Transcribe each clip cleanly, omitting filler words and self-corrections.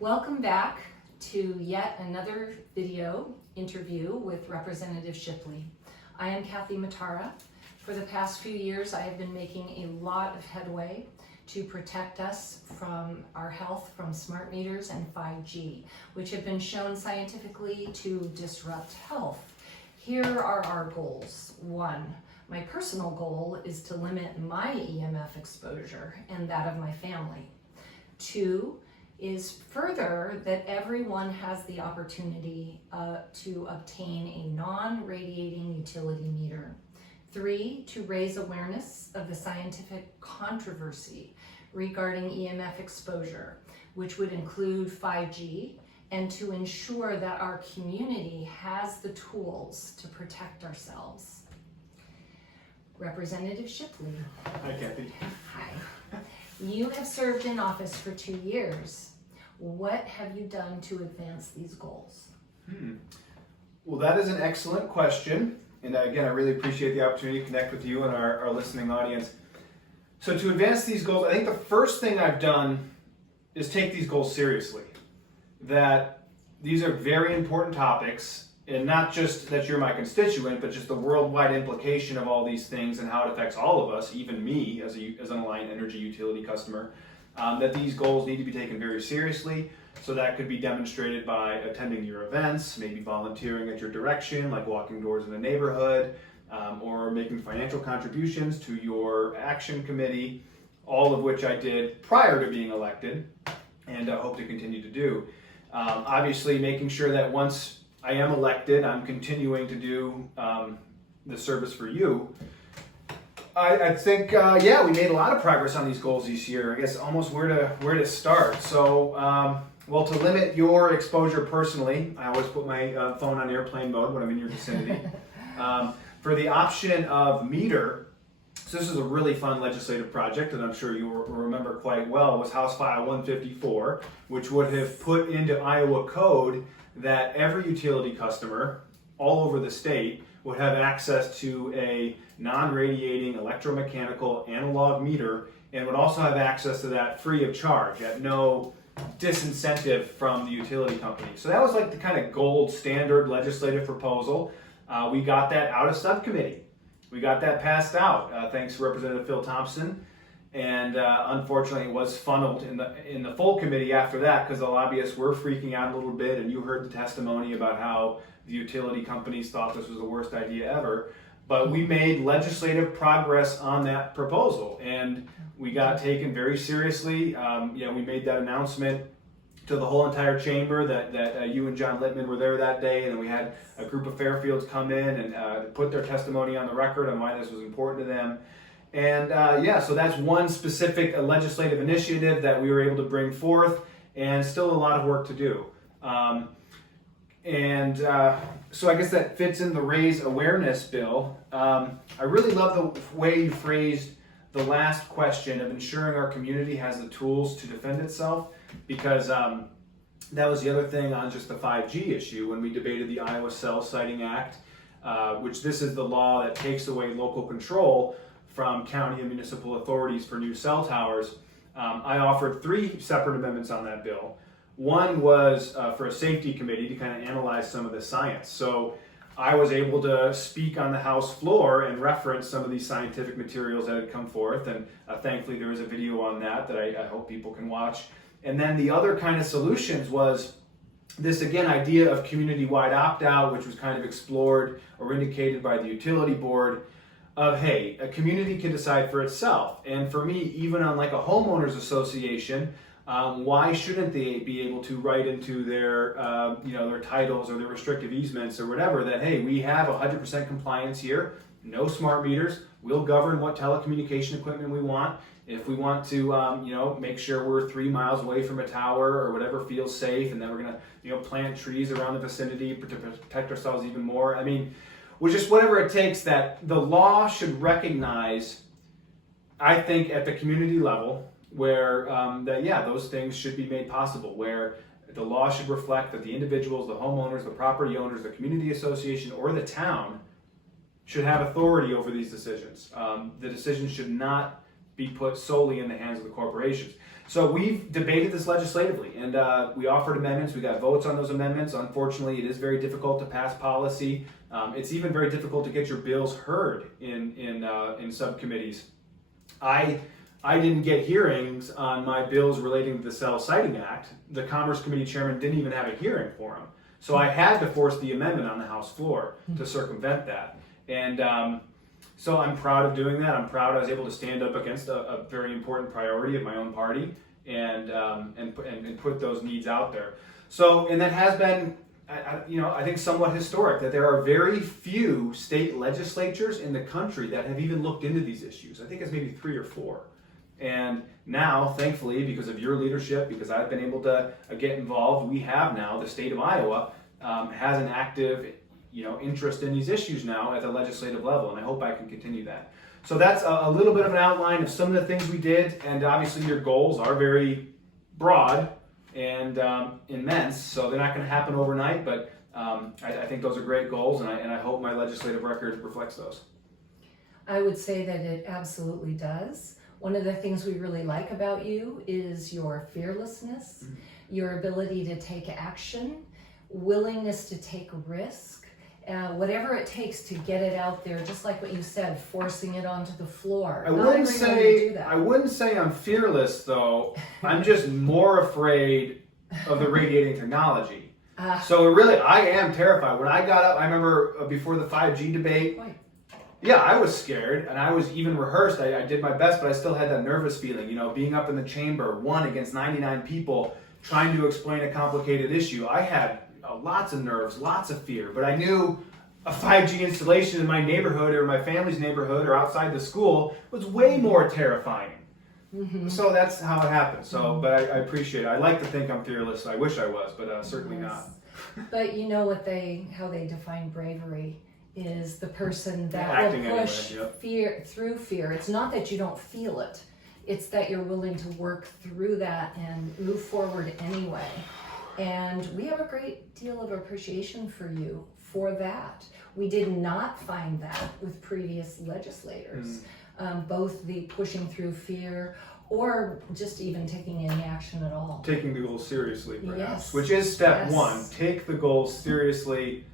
Welcome back to yet another video interview with Representative Shipley. I am MATARA. For the past few years, I have been making a lot of headway to protect us from our health from smart meters and 5G, which have been shown scientifically to disrupt health. Here are our goals. 1, my personal goal is to limit my EMF exposure and that of my family. 2 is further that everyone has the opportunity to obtain a non-radiating utility meter. 3, to raise awareness of the scientific controversy regarding EMF exposure, which would include 5G, and to ensure that our community has the tools to protect ourselves. Representative Shipley. Hi, Kathy. Hi. You have served in office for 2 years. What have you done to advance these goals? Well, that is an excellent question. And again, I really appreciate the opportunity to connect with you and our listening audience. So to advance these goals, I think the first thing I've done is take these goals seriously. That these are very important topics, and not just that you're my constituent, but just the worldwide implication of all these things and how it affects all of us, even me as an Alliant Energy utility customer, that these goals need to be taken very seriously. So that could be demonstrated by attending your events, maybe volunteering at your direction, like walking doors in the neighborhood, or making financial contributions to your action committee, all of which I did prior to being elected and hope to continue to do. Obviously, making sure that once I am elected, I'm continuing to do the service for you. I think, yeah, we made a lot of progress on these goals this year. I guess almost where to start. So, well, to limit your exposure personally, I always put my phone on airplane mode when I'm in your vicinity. For the option of meter, so this is a really fun legislative project that I'm sure you will remember quite well, was House File 154, which would have put into Iowa code that every utility customer all over the state would have access to a non-radiating electromechanical analog meter, and would also have access to that free of charge at no disincentive from the utility company. So that was like the kind of gold standard legislative proposal. We got that out of subcommittee. We got that passed out thanks to Representative Phil Thompson, and unfortunately it was funneled in the full committee after that because the lobbyists were freaking out a little bit, and you heard the testimony about how the utility companies thought this was the worst idea ever. But we made legislative progress on that proposal, and we got taken very seriously. We made that announcement to the whole entire chamber that you and John Littman were there that day, and then we had a group of Fairfields come in and put their testimony on the record on why this was important to them. And so that's one specific legislative initiative that we were able to bring forth, and still a lot of work to do. So I guess that fits in the Raise Awareness bill. I really love the way you phrased the last question of ensuring our community has the tools to defend itself, because that was the other thing on just the 5G issue when we debated the Iowa Cell Siting Act, which this is the law that takes away local control from county and municipal authorities for new cell towers. I offered 3 separate amendments on that bill. One was for a safety committee to kind of analyze some of the science. So I was able to speak on the House floor and reference some of these scientific materials that had come forth, and thankfully there was a video on that I hope people can watch. And then the other kind of solutions was this, again, idea of community-wide opt-out, which was kind of explored or indicated by the utility board, of, hey, a community can decide for itself. And for me, even on like a homeowners association, why shouldn't they be able to write into their their titles or their restrictive easements or whatever that, hey, we have 100% compliance here, no smart meters, we'll govern what telecommunication equipment we want. If we want to make sure we're 3 miles away from a tower or whatever feels safe, and then we're gonna plant trees around the vicinity to protect ourselves even more. I mean, well, just whatever it takes, that the law should recognize, I think, at the community level, where those things should be made possible, where the law should reflect that the individuals, the homeowners, the property owners, the community association, or the town should have authority over these decisions. The decisions should not be put solely in the hands of the corporations. So we've debated this legislatively, and we offered amendments. We got votes on those amendments. Unfortunately, it is very difficult to pass policy. It's even very difficult to get your bills heard in subcommittees. I didn't get hearings on my bills relating to the Cell Siting Act. The Commerce Committee chairman didn't even have a hearing for them. So I had to force the amendment on the House floor to circumvent that. And so I'm proud of doing that. I'm proud I was able to stand up against a very important priority of my own party and put those needs out there. So, and that has been, I think somewhat historic, that there are very few state legislatures in the country that have even looked into these issues. I think it's maybe 3 or 4. And now, thankfully, because of your leadership, because I've been able to get involved, we have now, the state of Iowa has an active interest in these issues now at the legislative level, and I hope I can continue that. So that's a little bit of an outline of some of the things we did, and obviously your goals are very broad and immense, so they're not going to happen overnight, but I think those are great goals, and I hope my legislative record reflects those. I would say that it absolutely does. One of the things we really like about you is your fearlessness, your ability to take action, willingness to take risk, whatever it takes to get it out there, just like what you said, forcing it onto the floor. I wouldn't say I'm fearless, though. I'm just more afraid of the radiating technology. So really, I am terrified. When I got up, I remember before the 5G debate, yeah, I was scared, and I was even rehearsed. I did my best, but I still had that nervous feeling, being up in the chamber, 1 against 99 people, trying to explain a complicated issue. I had lots of nerves, lots of fear, but I knew a 5G installation in my neighborhood or my family's neighborhood or outside the school was way more terrifying. So that's how it happened. So, but I appreciate it. I like to think I'm fearless. I wish I was, but certainly not. But you know how they define bravery is the person that will push fear through fear. It's not that you don't feel it. It's that you're willing to work through that and move forward anyway. And we have a great deal of appreciation for you for that. We did not find that with previous legislators, both the pushing through fear or just even taking any action at all. Taking the goals seriously, perhaps, which is step 1. Take the goals seriously,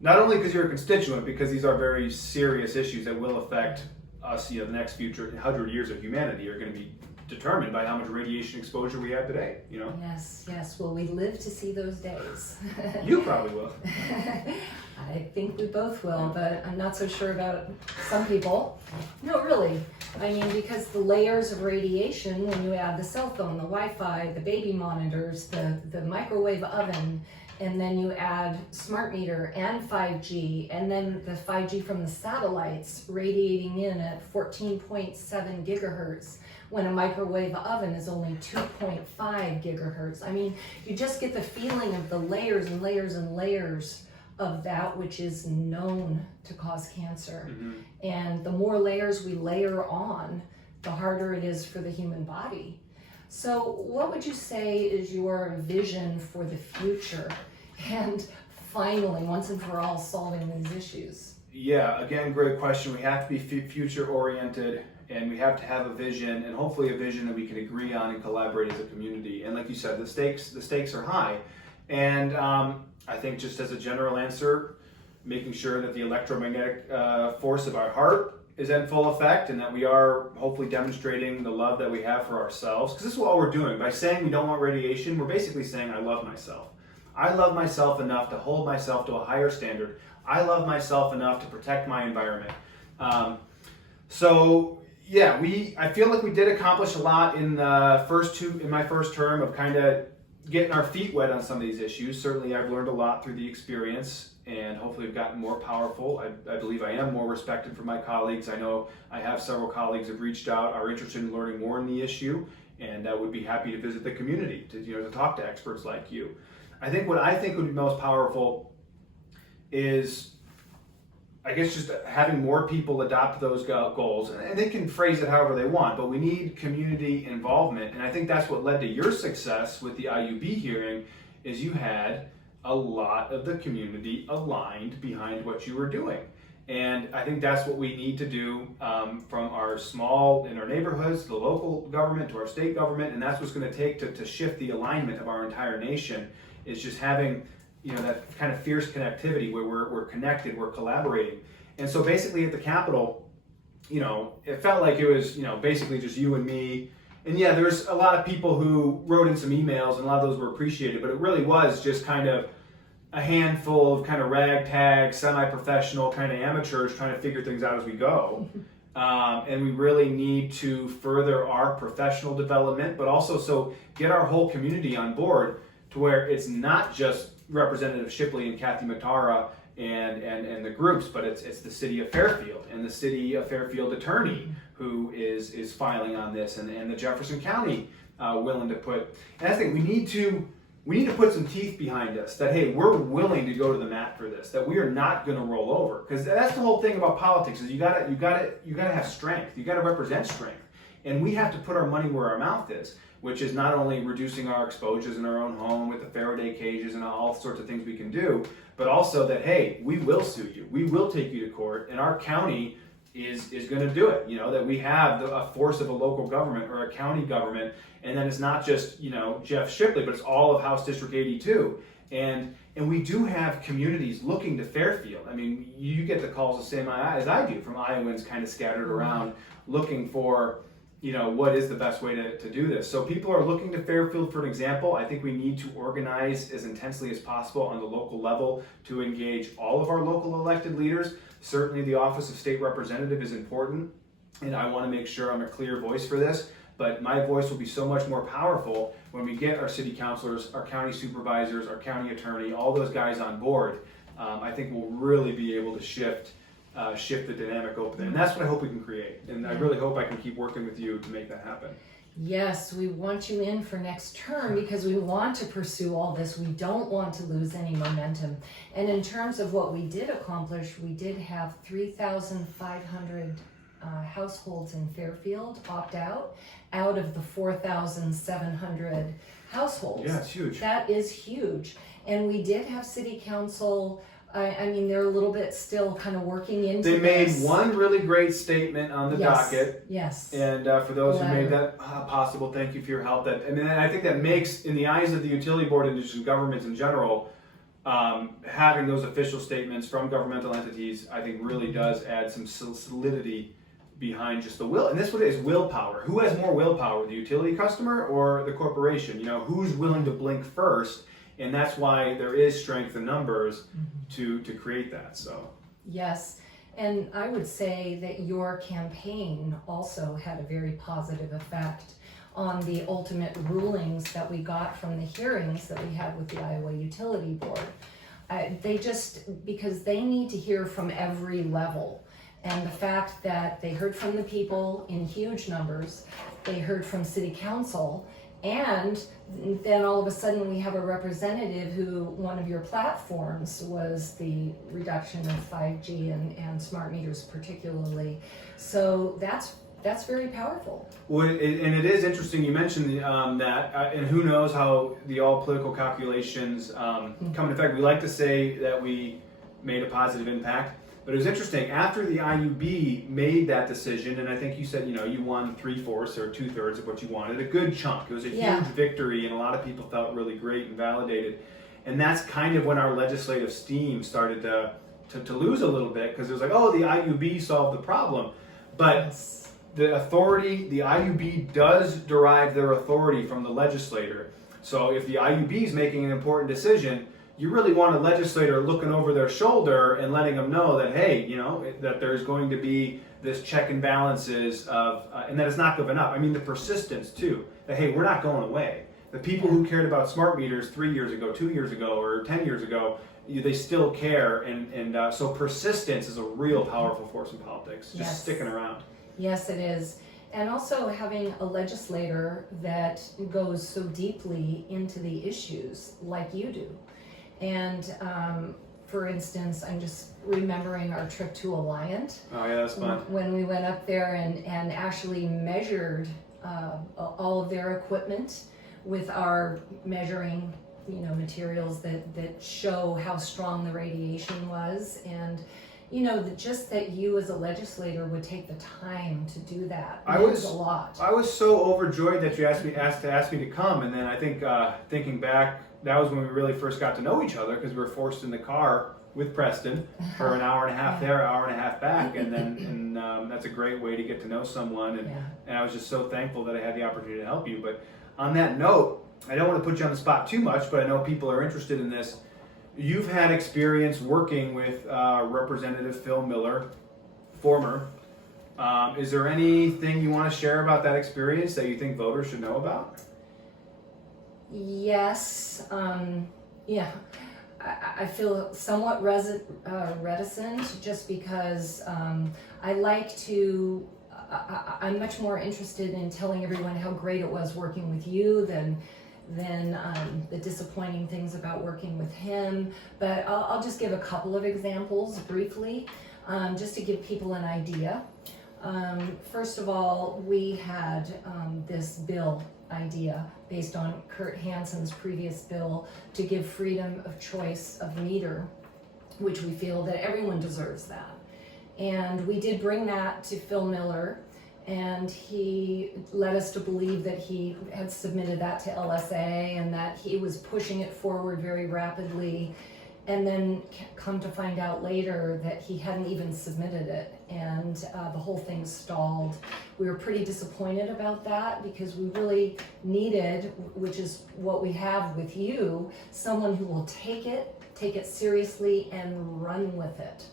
not only because you're a constituent, because these are very serious issues that will affect us, the next future 100 years of humanity are going to be determined by how much radiation exposure we have today, Yes. Will we live to see those days? You probably will. I think we both will, but I'm not so sure about some people. No, really. I mean, because the layers of radiation, when you add the cell phone, the Wi-Fi, the baby monitors, the microwave oven, and then you add smart meter and 5G, and then the 5G from the satellites radiating in at 14.7 gigahertz, when a microwave oven is only 2.5 gigahertz. I mean, you just get the feeling of the layers and layers and layers of that which is known to cause cancer. And the more layers we layer on, the harder it is for the human body. So what would you say is your vision for the future? And finally, once and for all, solving these issues? Yeah, again, great question. We have to be future oriented, and we have to have a vision, and hopefully a vision that we can agree on and collaborate as a community. And like you said, the stakes are high. And I think just as a general answer, making sure that the electromagnetic force of our heart is in full effect, and that we are hopefully demonstrating the love that we have for ourselves. Because this is all we're doing. By saying we don't want radiation, we're basically saying I love myself. I love myself enough to hold myself to a higher standard. I love myself enough to protect my environment. So yeah, I feel like we did accomplish a lot in my first term of kind of getting our feet wet on some of these issues. Certainly I've learned a lot through the experience, and hopefully I've gotten more powerful. I believe I am more respected from my colleagues. I know I have several colleagues who have reached out, are interested in learning more in the issue, and would be happy to visit the community to talk to experts like you. I think what I think would be most powerful is, I guess, just having more people adopt those goals, and they can phrase it however they want, but we need community involvement. And I think that's what led to your success with the IUB hearing, is you had a lot of the community aligned behind what you were doing. And I think that's what we need to do, from our small, in our neighborhoods, to the local government, to our state government, and that's what's going to take to shift the alignment of our entire nation, is just having, that kind of fierce connectivity where we're connected, we're collaborating. And so basically at the Capitol, it felt like it was, basically just you and me. And yeah, there's a lot of people who wrote in some emails, and a lot of those were appreciated, but it really was just kind of a handful of kind of ragtag, semi-professional kind of amateurs trying to figure things out as we go. And we really need to further our professional development, but also get our whole community on board to where it's not just Representative Shipley and Kathy MATARA and the groups, but it's the city of Fairfield and the city of Fairfield attorney who is filing on this, and the Jefferson County willing to put. And I think we need to put some teeth behind us. That hey, we're willing to go to the mat for this. That we are not going to roll over, because that's the whole thing about politics. Is you gotta have strength. You gotta represent strength, and we have to put our money where our mouth is, which is not only reducing our exposures in our own home with the Faraday cages and all sorts of things we can do, but also that hey, we will sue you. We will take you to court, and our county is going to do it. That we have a force of a local government or a county government, and then it's not just Jeff Shipley, but it's all of House District 82, and we do have communities looking to Fairfield. I mean, you get the calls the same as I do from Iowans kind of scattered around looking for what is the best way to do this. So people are looking to Fairfield for an example. I think we need to organize as intensely as possible on the local level to engage all of our local elected leaders. Certainly the office of state representative is important, and I want to make sure I'm a clear voice for this, but my voice will be so much more powerful when we get our city councilors, our county supervisors, our county attorney, all those guys on board. I think we'll really be able to shift the dynamic over there. And that's what I hope we can create. And I really hope I can keep working with you to make that happen. Yes, we want you in for next term because we want to pursue all this. We don't want to lose any momentum. And in terms of what we did accomplish, we did have 3,500 households in Fairfield opt out of the 4,700 households. Yeah, it's huge. That is huge. And we did have city council. I mean, they're a little bit still kind of working into They made this. one really great statement on the docket. Yes. And for those who made that possible, thank you for your help. I think that makes, in the eyes of the utility board and just governments in general, having those official statements from governmental entities, I think really does add some solidity behind just the will. And this is what it is, willpower. Who has more willpower, the utility customer or the corporation? Who's willing to blink first? And that's why there is strength in numbers to create that. So yes, and I would say that your campaign also had a very positive effect on the ultimate rulings that we got from the hearings that we had with the Iowa Utility Board. Because they need to hear from every level. And the fact that they heard from the people in huge numbers, they heard from city council, and then all of a sudden we have a representative who, one of your platforms was the reduction of 5G and smart meters particularly. So that's very powerful. Well, and it is interesting you mentioned that, and who knows how the all political calculations come into effect. We like to say that we made a positive impact. But it was interesting, after the IUB made that decision, and I think you said, you won 3/4 or 2/3 of what you wanted, a good chunk. It was a huge victory, and a lot of people felt really great and validated. And that's kind of when our legislative steam started to lose a little bit, because it was like, oh, the IUB solved the problem. But the authority, the IUB does derive their authority from the legislator. So if the IUB is making an important decision, you really want a legislator looking over their shoulder and letting them know that, hey, that there's going to be this check and balances of, and that it's not giving up. I mean, the persistence too, that, hey, we're not going away. The people who cared about smart meters 3 years ago, 2 years ago, or 10 years ago, they still care. And so persistence is a real powerful force in politics, just sticking around. Yes, it is. And also having a legislator that goes so deeply into the issues like you do. And for instance, I'm just remembering our trip to Alliant. Oh yeah, that's fun. When we went up there and actually measured all of their equipment with our measuring materials that show how strong the radiation was. And you know, just that you as a legislator would take the time to do that I means was a lot. I was so overjoyed that you asked me to come, and then I think thinking back, that was when we really first got to know each other, because we were forced in the car with Preston for an hour and a half there, hour and a half back, and then that's a great way to get to know someone, and I was just so thankful that I had the opportunity to help you. But on that note, I don't want to put you on the spot too much, but I know people are interested in this. You've had experience working with Representative Phil Miller, former. Is there anything you want to share about that experience that you think voters should know about? Yes. Yeah. I feel somewhat reticent just because I like to, I'm much more interested in telling everyone how great it was working with you than the disappointing things about working with him. But I'll just give a couple of examples briefly, just to give people an idea. First of all, we had this bill idea based on Kurt Hansen's previous bill to give freedom of choice of meter, which we feel that everyone deserves that. And we did bring that to Phil Miller, and he led us to believe that he had submitted that to LSA and that he was pushing it forward very rapidly, and then come to find out later that he hadn't even submitted it, and the whole thing stalled. We were pretty disappointed about that because we really needed, which is what we have with you, someone who will take it seriously and run with it.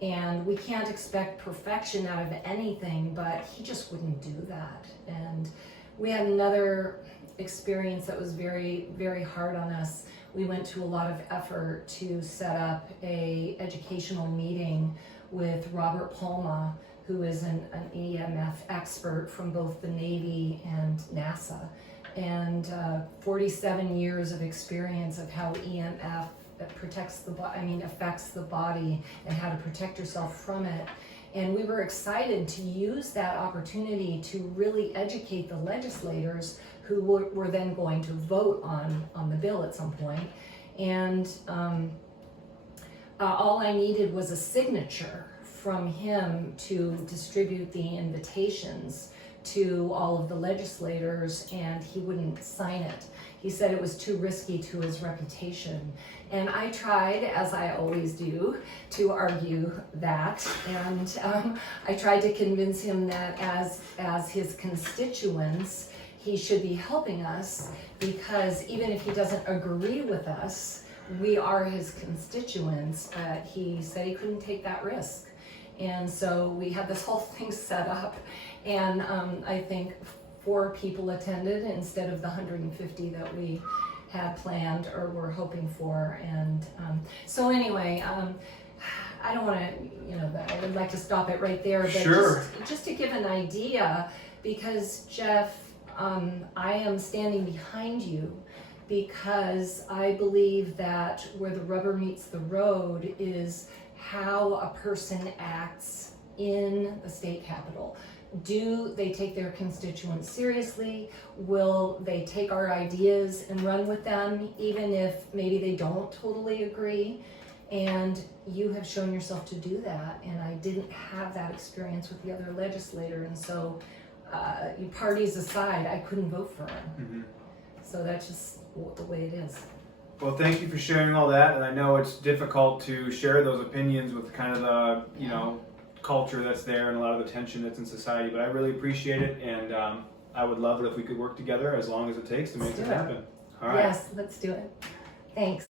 And we can't expect perfection out of anything, but he just wouldn't do that. And we had another experience that was very, very hard on us. We went to a lot of effort to set up a educational meeting with Robert Palma, who is an EMF expert from both the Navy and NASA, and 47 years of experience of how EMF affects the body and how to protect yourself from it. And we were excited to use that opportunity to really educate the legislators who were then going to vote on the bill at some point. And all I needed was a signature from him to distribute the invitations to all of the legislators, and he wouldn't sign it. He said it was too risky to his reputation. And I tried, as I always do, to argue that, and I tried to convince him that as his constituents, he should be helping us, because even if he doesn't agree with us, we are his constituents. He said he couldn't take that risk. And so we had this whole thing set up, and I think 4 people attended instead of the 150 that we had planned or were hoping for. And so anyway, I don't want to, I would like to stop it right there, but sure. just to give an idea, because Jeff, I am standing behind you because I believe that where the rubber meets the road is how a person acts in the state capitol. Do they take their constituents seriously? Will they take our ideas and run with them, even if maybe they don't totally agree? And you have shown yourself to do that, and I didn't have that experience with the other legislator, and so parties aside, I couldn't vote for him. Mm-hmm. So that's just the way it is. Well, thank you for sharing all that, and I know it's difficult to share those opinions with kind of the, culture that's there and a lot of the tension that's in society, but I really appreciate it, and I would love it if we could work together as long as it takes to make it happen. All right. Yes, let's do it. Thanks.